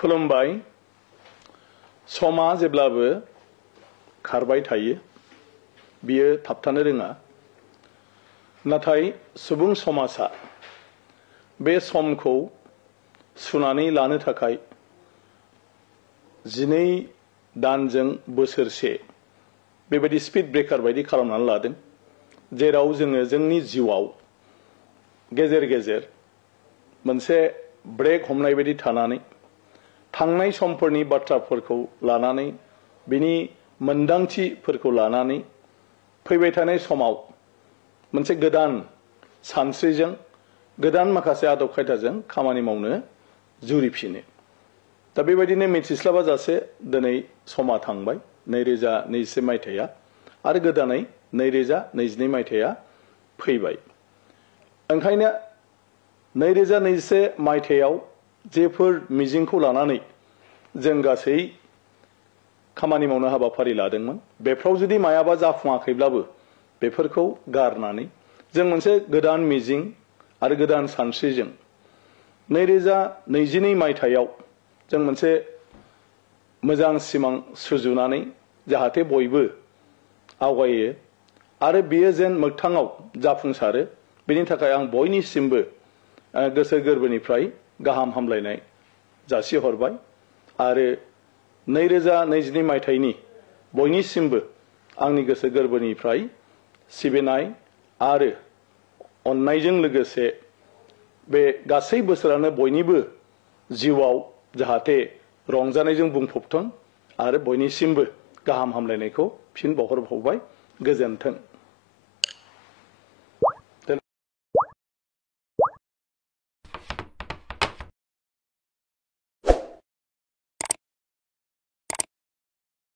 खुलुमबाय समा जेब्लाबो खारबाय थायो बियो थाबथानो रोङा नाथाय सुबुं समाजा बे समखौ सुनानै लानो थाखाय 12 दानजों बोसोरसे बेबायदि स्पीड ब्रेकार बायदि खालामनानै लादों जेराव जोङो जोंनि जिउआव गेजेर गेजेर मोनसे ब्रेक हमनाय बायदि थानानै थांनाय समफोरनि बाथ्राफोरखौ लानानै बिनि मोनदांथिफोरखौ लानानै फैबाय थानाय समाव मोनसे गोदान सानस्रिजों गोदान माखासे आदब खायदाजों खामानि मावनो जुरिफिनो दा बेबायदिनो मिथिस्लाबा जासे दिनै समा थांबाय 2021 मायथाइया आरो गोदानै 2022 मायथाइया फैबाय ओंखायनो 2021 मायथाइयाव जेफोर मिजिंखौ लानानै जों गासै खामानि मावनो हाबाफारि लादोंमोन बेफ्राव जुदि मायाबा जाफुङाखैब्लाबो बेफोरखौ गारनानै जों मोनसे गोदान मिजिं आरो गोदान सानस्रिजों 2022 मायथाइयाव जों मोनसे मोजां सिमां सुजुनानै जाहाथे बयबो आवगायो आरो बियो जेन मोगथाङाव जाफुंसारो बेनि थाखाय आं बयनिसिमबो गोसो गोरबोनिफ्राय गाहाम हामलायनाय जासिहरबाय आरो 2022 मायथाइनि बयनिसिमबो आंनि गोसो गोरबोनिफ्राय सिबिनाय आरो अननायजों लोगोसे बे गासै बोसोरानो बयनिबो जिउआव जाहाथे रंजानायजों बुंफबथों आरो बयनिसिमबो गाहाम हामलायनायखौ फिन बावहरबावबाय गोजोन्थों।